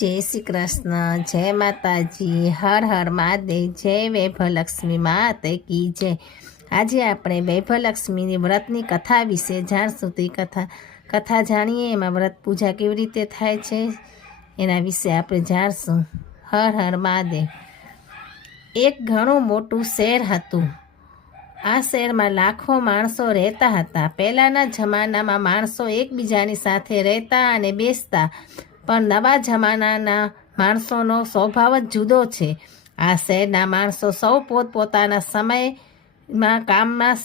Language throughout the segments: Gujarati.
જય શ્રી કૃષ્ણ, જય માતાજી, હર હર મહાદેવ, જય વૈભવલક્ષ્મી, માતે કી જય. આજે આપણે વૈભવલક્ષ્મીની વ્રતની કથા વિશે જાણશું. તે કથા કથા જાણીએ, એમાં વ્રત પૂજા કેવી રીતે થાય છે, એના વિશે આપણે જાણશું. હર હર મહાદેવ. એક ઘણું મોટું શહેર હતું. આ શહેરમાં લાખો માણસો રહેતા હતા. પહેલાંના જમાનામાં માણસો એકબીજાની સાથે રહેતા અને બેસતા. પણ નવા જમાનાના માણસોનો સ્વભાવ જ જુદો છે. આ શહેરના માણસો સૌ પોતપોતાના સમયમાં કામમાં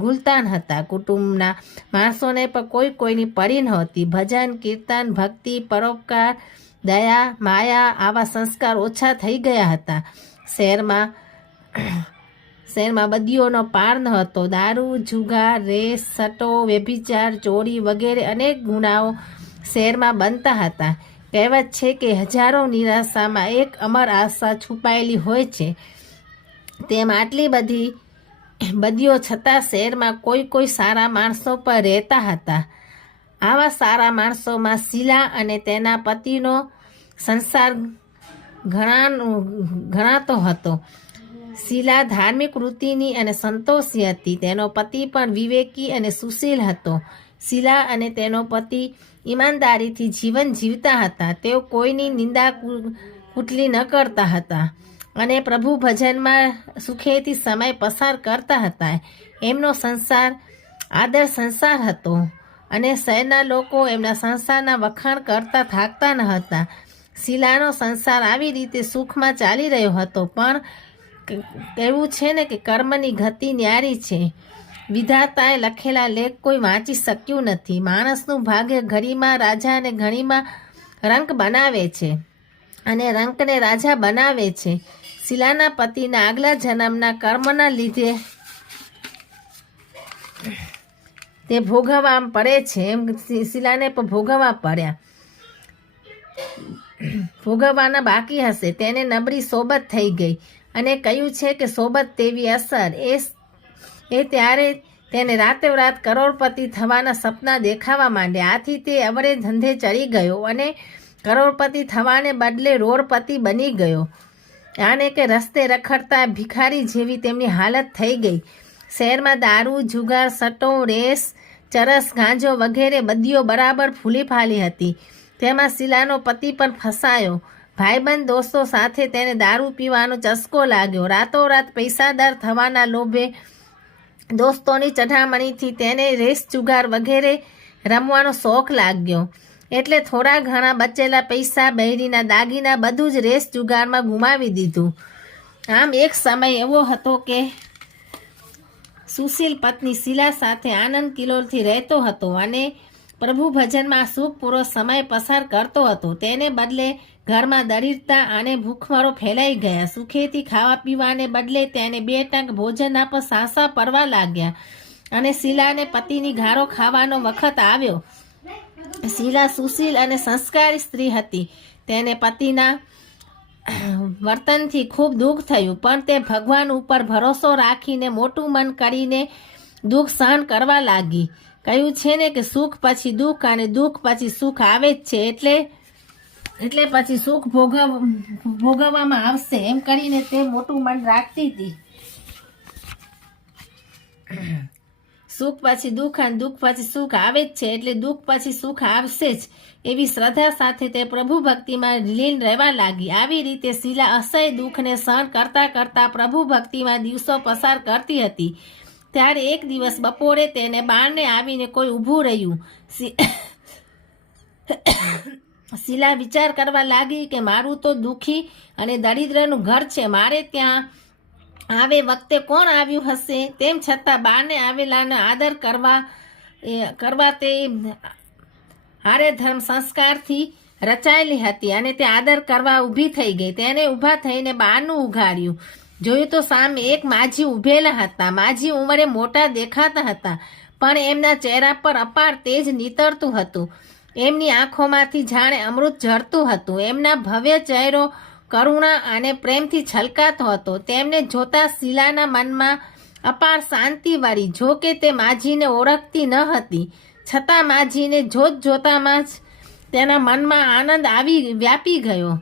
ગુલતાન હતા. કુટુંબના માણસોને પણ કોઈ કોઈની પડી નહોતી. ભજન, કીર્તન, ભક્તિ, પરોપકાર, દયા, માયા આવા સંસ્કાર ઓછા થઈ ગયા હતા. શહેરમાં શહેરમાં બદીઓનો પાર ન હતો દારૂ, જુગાર, રેસ સટો વ્યભિચાર ચોરી વગેરે અનેક ગુનાઓ શહેરમાં બનતા હતા. કહેવત છે કે હજારો નિરાશામાં એક અમર આશા છુપાયેલી હોય છે. તેમ આટલી બધી બદીઓ છતાં શહેરમાં કોઈ કોઈ સારા માણસો પર રહેતા હતા. આવા સારા માણસોમાં શીલા અને તેના પતિનો સંસાર ઘણા ઘણાતો હતો. શીલા ધાર્મિક વૃત્તિની અને સંતોષી હતી. તેનો પતિ પણ વિવેકી અને સુશીલ હતો. શીલા અને તેનો પતિ ઈમાનદારીથી જીવન જીવતા હતા. તેઓ કોઈની નિંદા કુટલી ન કરતા હતા અને પ્રભુ ભજનમાં સુખેથી સમય પસાર કરતા હતા. એમનો સંસાર, આદર સંસાર હતો અને શહેરના લોકો એમના સંસારના વખાણ કરતા થાકતા ન હતા. શીલાનો સંસાર આવી રીતે સુખમાં ચાલી રહ્યો હતો, પણ કહેવું છે ને કે કર્મની ગતિ ન્યારી છે. વિધાતાએ લખેલા લેખ કોઈ વાંચી શક્યું નથી. માણસનું ભાગ્ય ઘડીમાં રાજા અને ઘણીમાં રંક બનાવે છે અને રંકને રાજા બનાવે છે. શિલાના પતિના આગલા જન્મના કર્મના લીધે તે ભોગવવા પડે છે. એમ શિલાને ભોગવવા પડ્યા. ભોગવવાના બાકી હશે. તેને નબળી સોબત થઈ ગઈ અને કહ્યું છે કે સોબત તેવી અસર. એ એ ત્યારે તેને રાતે રાત કરોડપતિ થવાના સપના દેખાવા માંડ્યા. આથી તે અવરે ધંધે ચડી ગયો અને કરોડપતિ થવાને બદલે રોડપતિ બની ગયો. આને કે રસ્તે રખડતા ભિખારી જેવી તેમની હાલત થઈ ગઈ. શહેરમાં દારૂ, જુગાર, સટો, રેસ, ચરસ, ગાંજો વગેરે બદીઓ બરાબર ફૂલી ફાલી હતી. તેમાં શીલાનો પતિ પણ ફસાયો. ભાઈબંધ દોસ્તો સાથે તેને દારૂ પીવાનો ચસ્કો લાગ્યો. રાતોરાત પૈસાદાર થવાના લોભે દોસ્તોની ચઢામણીથી તેને રેસ, જુગાર વગેરે રમવાનો શોખ લાગ્યો. એટલે થોડા ઘણા બચેલા પૈસા બહેરીના દાગીના બધું જ રેસ, જુગારમાં ગુમાવી દીધું. આમ એક સમય એવો હતો કે સુશીલ પત્ની શીલા સાથે આનંદ કિલોલથી રહેતો હતો અને પ્રભુ ભજનમાં સુખપૂર્વક સમય પસાર કરતો હતો. તેને બદલે ઘરમાં દરિદ્રતા અને ભૂખમરો ફેલાઈ ગયા. સુખેથી ખાવા પીવાને બદલે તેને બે ટંક ભોજન આપ સાસા પડવા લાગ્યા અને શીલાને પતિની ઘારો ખાવાનો વખત આવ્યો. શીલા સુશીલ અને સંસ્કારી સ્ત્રી હતી. તેને પતિના વર્તનથી ખૂબ દુઃખ થયું, પણ તે ભગવાન ઉપર ભરોસો રાખીને મોટું મન કરીને દુઃખ સહન કરવા લાગી. કહ્યું છે ને કે સુખ પછી દુઃખ અને દુઃખ પછી સુખ આવે જ છે એટલે એટલે પછી સુખ ભોગવ, ભોગવવામાં આવશે. એમ કરીને તે મોટું મન રાખતી હતી. સુખ પછી દુઃખ અને દુઃખ પછી સુખ આવે જ છે. એટલે દુઃખ પછી સુખ આવશે જ. એવી શ્રદ્ધા સાથે તે પ્રભુ ભક્તિમાં લીન રહેવા લાગી. આવી રીતે શીલા અસહ્ય દુઃખને સહન કરતા કરતા પ્રભુ ભક્તિમાં દિવસો પસાર કરતી હતી. ત્યારે એક દિવસ બપોરે તેને બારને આવીને કોઈ ઊભું રહ્યું. શીલા વિચાર કરવા લાગી કે મારું તો દુઃખી અને દરિદ્રનું ઘર છે. મારે ત્યાં આવે વખતે કોણ આવ્યું હશે? તેમ છતાં બાને આવેલાનો આદર કરવા કરવા તે હારે ધર્મ સંસ્કારથી રચાયેલી હતી અને તે આદર કરવા ઊભી થઈ ગઈ. તેને ઊભા થઈને બહારનું ઉઘાડ્યું જોયું તો સામે એક માજી ઊભેલા હતા. માજી ઉંમરે મોટા દેખાતા હતા, પણ એમના ચહેરા પર અપાર તેજ નીતરતું હતું. એમની આંખોમાંથી જાણે અમૃત ઝરતું હતું. એમના ભવ્ય ચહેરો કરુણા અને પ્રેમથી છલકાતો હતો. તેમને જોતા શીલાના મનમાં અપાર શાંતિ વાળી, જો કે તે માજીને ઓળખતી ન હતી. છતાં માજીને જોત જોતામાં જ તેના મનમાં આનંદ આવી વ્યાપી ગયો.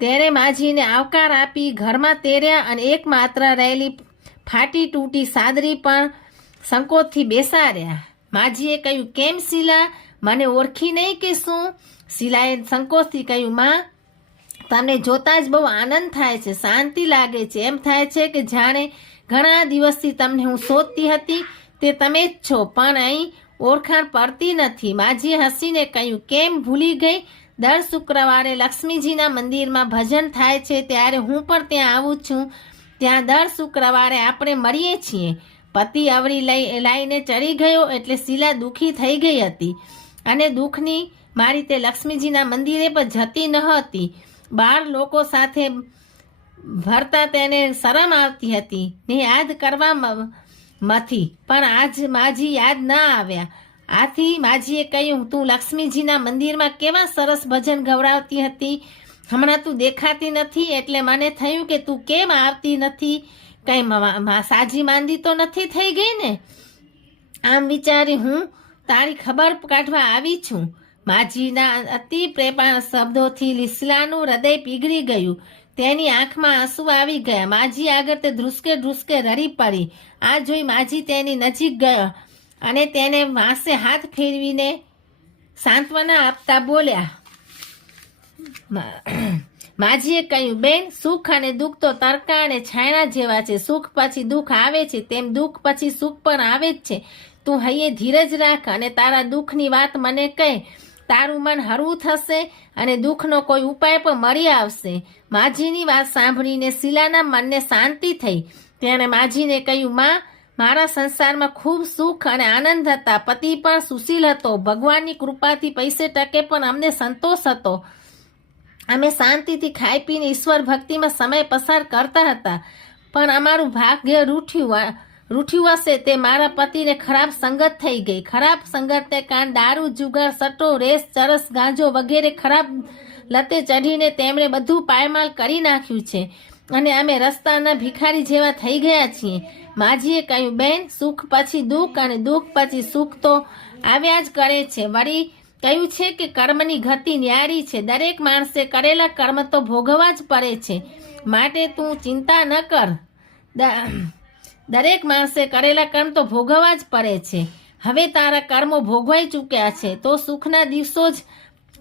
તેણે માજીને આવકાર આપી, ઘરમાં તેર્યા અને એકમાત્ર રહેલી ફાટી તૂટી સાદરી પણ સંકોચથી બેસાડ્યા. માજીએ કહ્યું, કેમ શીલા? મને ઓળખી નહીં કે શું? શિલાએ સંકોચથી કહ્યું, માં, તમને જોતા જ બહુ આનંદ થાય છે, શાંતિ લાગે છે. એમ થાય છે કે જાણે ઘણા દિવસથી તમને હું શોધતી હતી, તે તમે જ છો. પણ અહીં ઓળખાણ પડતી નથી. માજીએ હસીને કહ્યું, કેમ ભૂલી ગઈ? દર શુક્રવારે લક્ષ્મીજીના મંદિરમાં ભજન થાય છે. ત્યારે હું પણ ત્યાં આવું છું. ત્યાં દર શુક્રવારે આપણે મળીએ છીએ. પતિ અવળી લઈ, લાઈને ચડી ગયો એટલે શીલા દુઃખી થઈ ગઈ હતી. અને દુઃખની મારી તે લક્ષ્મીજીના મંદિરે પણ જતી ન હતી. બાર લોકો સાથે ભરતા તેને શરમ આવતી હતી. ને યાદ કરવા મ- મથી. પણ આજ માજી યાદ ન આવ્યા. આથી માજીએ કહ્યું, તું લક્ષ્મીજીના મંદિરમાં કેવા સરસ ભજન ગવડાવતી હતી? હમણાં તું દેખાતી નથી, એટલે મને થયું કે તું કેમ આવતી નથી? કઈ સાજી માંદી તો નથી થઈ ગઈ ને? આમ વિચારી હું તારી ખબર કાઢવા આવી છું. માજીના અતિ પ્રેમાળ શબ્દોથી લીસલાનું હૃદય પીગળી ગયું. તેની આંખમાં આંસુ આવી ગયા. માજી આગળ તે ધ્રુસકે ધ્રુસકે રડી પડી. આ જોઈ માજી તેની નજીક ગયો અને તેને વાંસે હાથ ફેરવીને સાંત્વના આપતા બોલ્યા માજીએ કહ્યું, બેન, સુખ અને દુઃખ તો તરકા અને છાયણા જેવા છે. સુખ પછી દુઃખ આવે છે, તેમ દુઃખ પછી સુખ પણ આવે જ છે. તું હૈયે ધીરજ રાખ અને તારા દુઃખની વાત મને કહે. તારું મન હળવું થશે અને દુઃખનો કોઈ ઉપાય પણ મળી આવશે. માજીની વાત સાંભળીને શીલાના મનને શાંતિ થઈ. તેણે માજીને કહ્યું, માં, મારા સંસારમાં ખૂબ સુખ અને આનંદ હતા. પતિ પણ સુશીલ હતો. ભગવાનની કૃપાથી પૈસે ટકે પણ અમને સંતોષ હતો. અમે શાંતિથી ખાઈ પીને ઈશ્વર ભક્તિમાં સમય પસાર કરતા હતા. પણ અમારું ભાગ્ય રૂઠ્યું. રૂઠ્યું હશે તે મારા પતિને ખરાબ સંગત થઈ ગઈ. ખરાબ સંગતને કાન, દારૂ, જુગાર, સટ્ટો, રેસ, ચરસ, ગાંજો વગેરે ખરાબ લતે ચઢીને તેમણે બધું પાયમાલ કરી નાખ્યું છે. અને અમે રસ્તાના ભિખારી જેવા થઈ ગયા છીએ. માજીએ કહ્યું, બેન, સુખ પછી દુઃખ અને દુઃખ પછી સુખ તો આવ્યા જ કરે છે. વળી કહ્યું છે કે કર્મની ગતિ ન્યારી છે. દરેક માણસે કરેલા કર્મ તો ભોગવવા જ પડે છે. માટે તું ચિંતા ન કર. દરેક માણસે કરેલા કર્મ તો ભોગવવા જ પડે છે. હવે તારા કર્મો ભોગવાઈ ચૂક્યા છે, તો સુખના દિવસો જ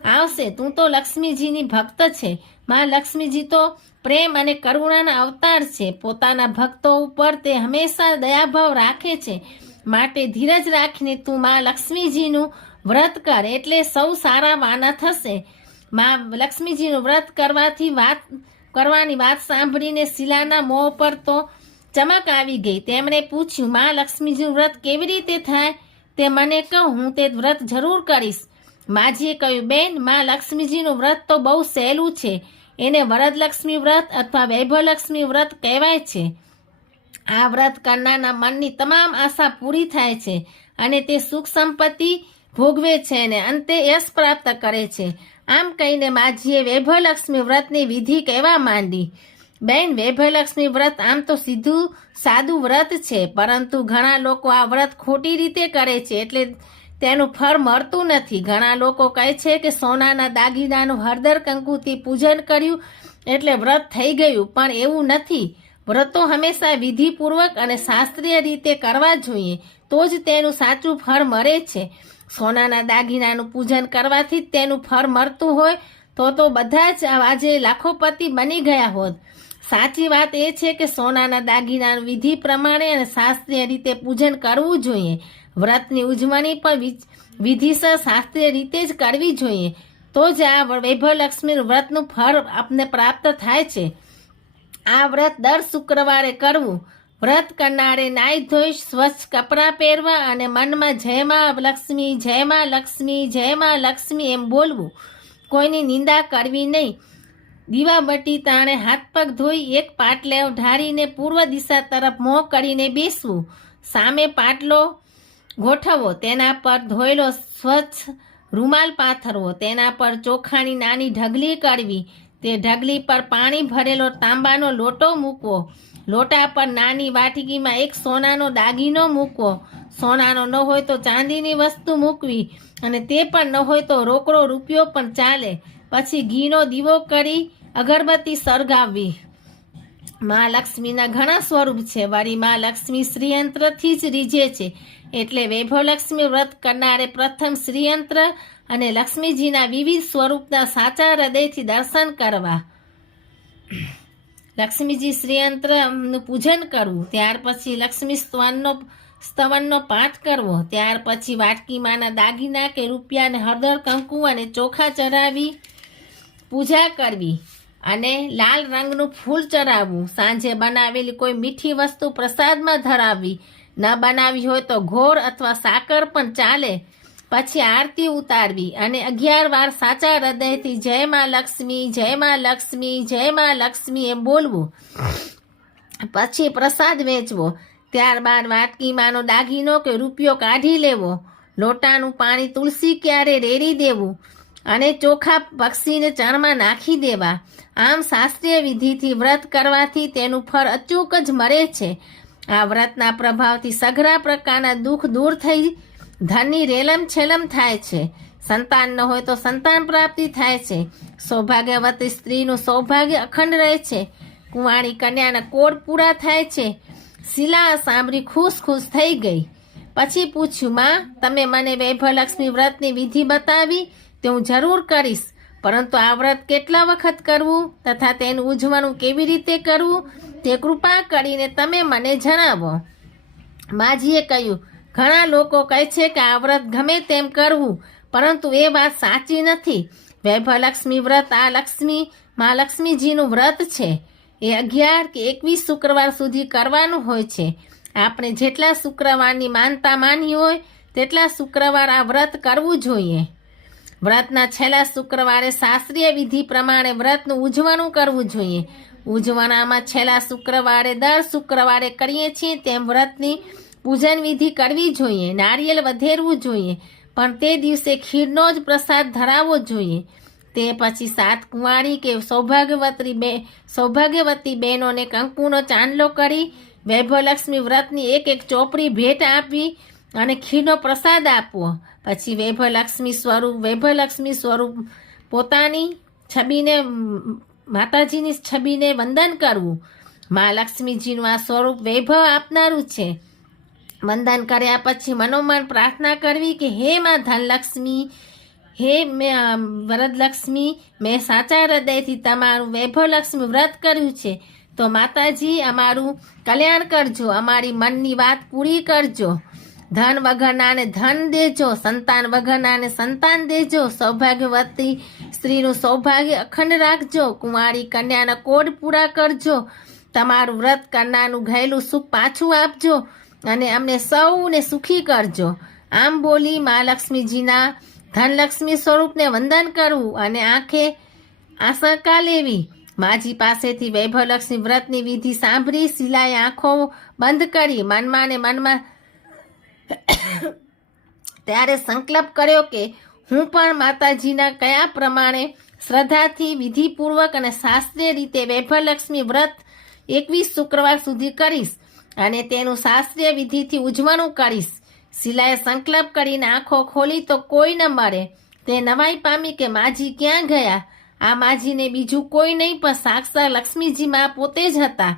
આવશે. તું તો લક્ષ્મીજીની ભક્ત છે. માં લક્ષ્મીજી તો પ્રેમ અને કરુણાના અવતાર છે. પોતાના ભક્તો ઉપર તે હંમેશા દયાભાવ રાખે છે. માટે ધીરજ રાખીને તું માં લક્ષ્મીજીનું વ્રત કર, એટલે સૌ સારા વાના થશે. માં લક્ષ્મીજીનું વ્રત કરવાથી વાત, કરવાની વાત સાંભળીને શિલાના મોં પર તો ચમક આવી ગઈ. તેમણે પૂછ્યું, માં લક્ષ્મીજીનું વ્રત કેવી રીતે થાય? તે મને કહો, હું તે વ્રત જરૂર કરીશ. માજીએ કહ્યું, બેન, માં લક્ષ્મીજીનું વ્રત તો બહુ સહેલું છે. એને વરદલક્ષ્મી વ્રત અથવા વૈભવલક્ષ્મી વ્રત કહેવાય છે. આ વ્રત કરનારના મનની તમામ આશા પૂરી થાય છે અને તે સુખ સંપત્તિ ભોગવે છે અને અંતે યશ પ્રાપ્ત કરે છે. આમ કહીને માજીએ વૈભવલક્ષ્મી વ્રતની વિધિ કહેવા માંડી. બેન, વૈભવલક્ષ્મી વ્રત આમ તો સીધું સાદું વ્રત છે, પરંતુ ઘણા લોકો આ વ્રત ખોટી રીતે કરે છે, એટલે તેનું ફળ મળતું નથી. ઘણા લોકો કહે છે કે સોનાના દાગીનાનું હળદર કંકુથી પૂજન કર્યું એટલે વ્રત થઈ ગયું, પણ એવું નથી. વ્રતો હંમેશા વિધિપૂર્વક અને શાસ્ત્રીય રીતે કરવા જોઈએ, તો જ તેનું સાચું ફળ મળે છે. સોનાના દાગીનાનું પૂજન કરવાથી જ તેનું ફળ મળતું હોય, તો તો બધા જ આજે લાખોપતિ બની ગયા હોત. સાચી વાત એ છે કે સોનાના દાગીના વિધિ પ્રમાણે અને શાસ્ત્રીય રીતે પૂજન કરવું જોઈએ. વ્રતની ઉજવણી પણ વિધિસર શાસ્ત્રીય રીતે જ કરવી જોઈએ. તો જ આ વૈભવલક્ષ્મી વ્રતનું ફળ આપને પ્રાપ્ત થાય છે. આ વ્રત દર શુક્રવારે કરવું. વ્રત કરનારે નાઈ ધોઈ સ્વચ્છ કપડાં પહેરવા અને મનમાં જય માં લક્ષ્મી, જય માં લક્ષ્મી, જય માં લક્ષ્મી એમ બોલવું. કોઈની નિંદા કરવી નહીં. દીવાબત્તી તાણે હાથ પગ ધોઈ એક પાટલે ઢાળીને પૂર્વ દિશા તરફ મોં કરીને બેસવું. સામે પાટલો ગોઠવવો, તેના પર ધોયેલો સ્વચ્છ રૂમાલ પાથરવો, તેના પર ચોખાની નાની ઢગલી કરવી તે ઢગલી પર પાણી ભરેલો તાંબાનો લોટો મૂકવો, લોટા પર નાની વાટકીમાં એક સોનાનો દાગીનો મૂકવો. સોનાનો ન હોય તો ચાંદીની વસ્તુ મૂકવી અને તે પણ ન હોય તો રોકડો રૂપિયો પણ ચાલે. પછી ઘીનો દીવો કરી અગરબત્તી સળગાવવી મા લક્ષ્મીના ઘણા સ્વરૂપ છે. વળી મા લક્ષ્મી શ્રીયંત્રથી જ રીઝે છે. એટલે વૈભવલક્ષ્મી વ્રત કરનારે પ્રથમ શ્રીયંત્ર અને લક્ષ્મીજીના વિવિધ સ્વરૂપના સાચા હૃદયથી દર્શન કરવા. લક્ષ્મીજી શ્રીયંત્રનું પૂજન કરવું. ત્યાર પછી લક્ષ્મી સ્તવનનો સ્તવનનો પાઠ કરવો. ત્યાર પછી વાટકીમાંના દાગીના કે રૂપિયાને હળદર, કંકુ અને ચોખા ચડાવી પૂજા કરવી અને લાલ રંગનું ફૂલ ચડાવવું. સાંજે બનાવેલી કોઈ મીઠી વસ્તુ પ્રસાદમાં ધરાવવી. ન બનાવી હોય તો ઘોર અથવા સાકર પણ ચાલે. પછી આરતી ઉતારવી અને અગિયાર વાર સાચા હૃદયથી જય માં લક્ષ્મી, જય માં લક્ષ્મી, જય માં લક્ષ્મી એમ બોલવું. પછી પ્રસાદ વેચવો. ત્યારબાદ વાટકીમાંનો દાગીનો કે રૂપિયો કાઢી લેવો. લોટાનું પાણી તુલસી ક્યારે રેડી દેવું? અને ચોખા પક્ષીને ચણમાં નાખી દેવા. આમ શાસ્ત્રીય વિધિથી વ્રત કરવાથી તેનું ફળ અચૂક જ મળે છે. આ વ્રતના પ્રભાવથી સઘળા પ્રકારના દુઃખ દૂર થઈ ધનની રેલમ છેલમ થાય છે. સંતાન ન હોય તો સંતાન પ્રાપ્તિ થાય છે. સૌભાગ્યવતી સ્ત્રીનું સૌભાગ્ય અખંડ રહે છે. કુંવાણી કન્યાના કોડ પૂરા થાય છે. શિલા સાંભળી ખુશ ખુશ થઈ ગઈ. પછી પૂછ્યું, માં, તમે મને વૈભવલક્ષ્મી વ્રતની વિધિ બતાવી તે હું જરૂર કરીશ. પરંતુ આ વ્રત કેટલા વખત કરવું તથા તેનું ઉજવણું કેવી રીતે કરવું તે કૃપા કરીને તમે મને જણાવો. માજીએ કહ્યું, ઘણા લોકો કહે છે કે આ વ્રત ગમે તેમ કરવું, પરંતુ એ વાત સાચી નથી. વૈભવલક્ષ્મી વ્રત આ લક્ષ્મી, મા લક્ષ્મીજીનું વ્રત છે. એ અગિયાર કે એકવીસ શુક્રવાર સુધી કરવાનું હોય છે. આપણે જેટલા શુક્રવારની માનતા માની હોય, તેટલા શુક્રવાર આ વ્રત કરવું જોઈએ. વ્રતના છેલ્લા શુક્રવારે શાસ્ત્રીય વિધિ પ્રમાણે વ્રતનું ઉજવણું કરવું જોઈએ. ઉજવણામાં છેલ્લા શુક્રવારે દર શુક્રવારે કરીએ છીએ તેમ વ્રતની પૂજન વિધિ કરવી જોઈએ, નારિયેલ વધેરવું જોઈએ, પણ તે દિવસે ખીરનો જ પ્રસાદ ધરાવવો જોઈએ. તે પછી સાત કુંવારી કે સૌભાગ્યવતી બે, સૌભાગ્યવતી બહેનોને કંકુનો ચાંદલો કરી, વૈભવલક્ષ્મી વ્રતની એક એક ચોપડી ભેટ આપવી અને ખીરનો પ્રસાદ આપવો. પછી વૈભવલક્ષ્મી સ્વરૂપ વૈભવલક્ષ્મી સ્વરૂપ પોતાની છબીને, માતાજીની છબીને વંદન કરવું. મા લક્ષ્મીજીનું આ સ્વરૂપ વૈભવ આપનારું છે. વંદન કર્યા પછી મનોમન પ્રાર્થના કરવી કે, હે માં ધનલક્ષ્મી, હે મેં, વરદલક્ષ્મી, મેં સાચા હૃદયથી તમારું વૈભવલક્ષ્મી વ્રત કર્યું છે. તો માતાજી, અમારું કલ્યાણ કરજો, અમારી મનની વાત પૂરી કરજો. ધન વગરનાને ધન દેજો, સંતાન વગરનાને સંતાન દેજો. સૌભાગ્યવતી સ્ત્રીનું સૌભાગ્ય અખંડ રાખજો. કુંવારી કન્યાના કોડ પૂરા કરજો. તમારું વ્રત કરનારનું ગયેલું સુખ પાછું આપજો અને અમને સૌને સુખી કરજો. આમ બોલી મા લક્ષ્મીજીના ધનલક્ષ્મી સ્વરૂપને વંદન કરવું અને આંખે આશંકા લેવી. માજી પાસેથી વૈભવલક્ષ્મી વ્રતની વિધિ સાંભળી શિલાએ આંખો બંધ કરી મનમાં ને મનમાં ત્યારે સંકલ્પ કર્યો કે હું પણ માતાજીના કયા પ્રમાણે શ્રદ્ધાથી, વિધિપૂર્વક અને શાસ્ત્રીય રીતે વૈભવલક્ષ્મી વ્રત એકવીસ શુક્રવાર સુધી કરીશ અને તેનું શાસ્ત્રીય વિધિથી ઉજવણું કરીશ. શિલાએ સંકલ્પ કરીને આંખો ખોલી તો કોઈ ન મળે તે નવાઈ પામી કે માજી ક્યાં ગયા? આ માજીને બીજું કોઈ નહીં પણ સાક્ષાત લક્ષ્મીજી માં પોતે જ હતા.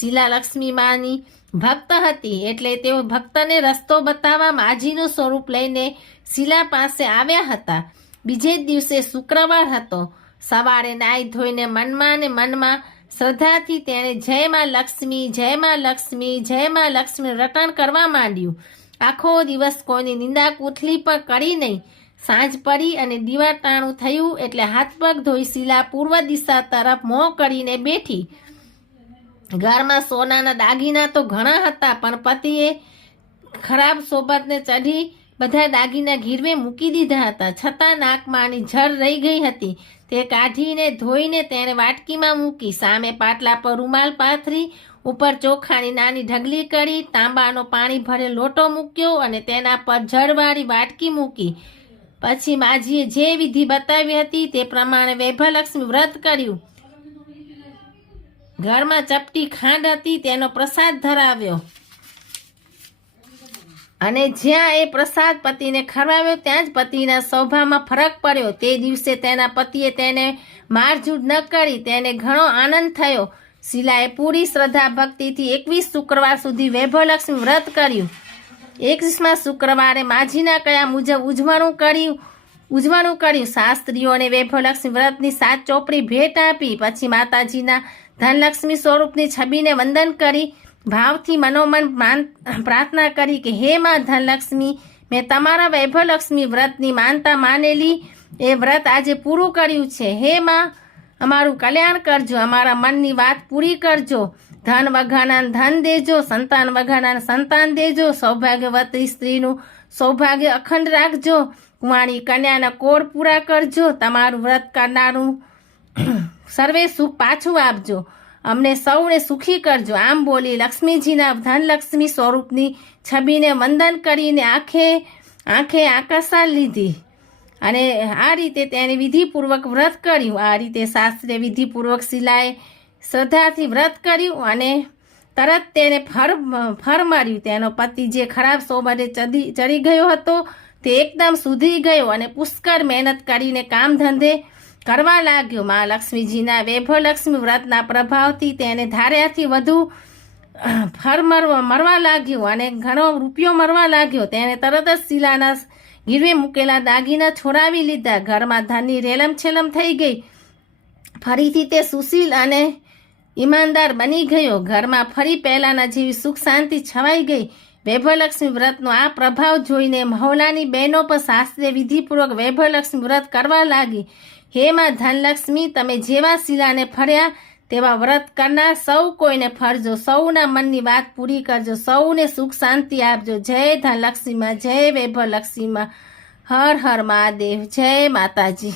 શિલા લક્ષ્મી માની ભક્ત હતી એટલે તેઓ ભક્તને રસ્તો બતાવવા માજીનું સ્વરૂપ લઈને શિલા પાસે આવ્યા હતા. બીજે દિવસે શુક્રવાર હતો. સવારે નાઈ ધોઈને મનમાં ને મનમાં શ્રદ્ધાથી તેણે જય માં લક્ષ્મી, જય માં લક્ષ્મી, જય માં લક્ષ્મી રટણ કરવા માંડ્યું. આખો દિવસ કોઈની નિંદા કૂથલી પણ કરી નહીં. સાંજ પડી અને દીવાટાણું થયું એટલે હાથ પગ ધોઈ શીલા પૂર્વ દિશા તરફ મોં કરીને બેઠી. ઘરમાં સોનાના દાગીના તો ઘણા હતા, પણ પતિએ ખરાબ સોબતને ચઢી બધા દાગીના ગીરવે મૂકી દીધા હતા. છતાં નાકમાંની જળ રહી ગઈ હતી. તે કાઢીને ધોઈને તેણે વાટકીમાં મૂકી, સામે પાટલા પર રૂમાલ પાથરી, ઉપર ચોખાની નાની ઢગલી કરી, તાંબાનો પાણી ભરે લોટો મૂક્યો અને તેના પર જળવાળી વાટકી મૂકી. પછી માજીએ જે વિધિ બતાવી હતી તે પ્રમાણે વૈભવલક્ષ્મી વ્રત કર્યું. ઘરમાં ચપટી ખાંડ હતી, તેનો પ્રસાદ ધરાવ્યો. અને જ્યાં એ પ્રસાદ પતિને ખરવાવ્યો ત્યાં જ પતિના સ્વભાવમાં ફરક પડ્યો. તે દિવસે તેના પતિએ તેને મારઝૂડ ન કરી, તેને ઘણો આનંદ થયો. શિલાએ પૂરી શ્રદ્ધા ભક્તિથી એકવીસ શુક્રવાર સુધી વૈભવલક્ષ્મી વ્રત કર્યું. એકવીસમાં શુક્રવારે માજીના કયા મુજબ ઉજવણું કર્યું ઉજવણું કર્યું. શાસ્ત્રીઓને વૈભવલક્ષ્મી વ્રતની સાત ચોપડી ભેટ આપી. પછી માતાજીના ધનલક્ષ્મી સ્વરૂપની છબીને વંદન કરી, ભાવથી મનોમન માન- પ્રાર્થના કરી કે, હે માં ધનલક્ષ્મી, મેં તમારા વૈભવલક્ષ્મી વ્રતની માનતા માનેલી. એ વ્રત આજે પૂરું કર્યું છે. હે માં, અમારું કલ્યાણ કરજો. અમારા મનની વાત પૂરી કરજો. ધન વઘાણા ધન દેજો. સંતાન વઘાણા સંતાન દેજો. સૌભાગ્યવતી સ્ત્રીનું સૌભાગ્ય અખંડ રાખજો. કુંવાણી કન્યાના કોર પૂરા કરજો. તમારું વ્રત કરનારું સર્વે સુખ પાછું આપજો. અમને સૌને સુખી કરજો. આમ બોલી લક્ષ્મીજીના ધનલક્ષ્મી સ્વરૂપની છબીને વંદન કરીને આંખે આંખે આકાશા લીધી. અને આ રીતે તેણે વિધિપૂર્વક વ્રત કર્યું. આ રીતે શાસ્ત્રે વિધિપૂર્વક શિલાએ શ્રદ્ધાથી વ્રત કર્યું અને તરત તેને ફર ફર માર્યું તેનો પતિ જે ખરાબ સોબરે ચડી ચડી ગયો હતો તે એકદમ સુધરી ગયો અને પુષ્કળ મહેનત કરીને કામ ધંધે કરવા લાગ્યો. મા લક્ષ્મીજીના વૈભવલક્ષ્મી વ્રતના પ્રભાવથી તેને ધાર્યાથી વધુ ફર મરવા મરવા લાગ્યું અને ઘણો રૂપિયો મરવા લાગ્યો. તેણે તરત જ શિલાના ગીરવે મૂકેલા દાગીના છોડાવી લીધા. ઘરમાં ધનની રેલમછેલમ થઈ ગઈ. ફરીથી તે સુશીલ અને ઈમાનદાર બની ગયો. ઘરમાં ફરી પહેલાના જેવી સુખ શાંતિ છવાઈ ગઈ. વૈભવલક્ષ્મી વ્રતનો આ પ્રભાવ જોઈને મહોલાની બહેનો પણ શાસ્ત્રીય વિધિપૂર્વક વૈભવલક્ષ્મી વ્રત કરવા લાગી. હે માં ધનલક્ષ્મી, તમે જેવા શિલાને ફર્યા તેવા વ્રત કરનાર સૌ કોઈને ફરજો. સૌના મનની વાત પૂરી કરજો. સૌને સુખ શાંતિ આપજો. જય ધનલક્ષ્મીમાં, જય વૈભવલક્ષ્મીમાં. હર હર મહાદેવ. જય માતાજી.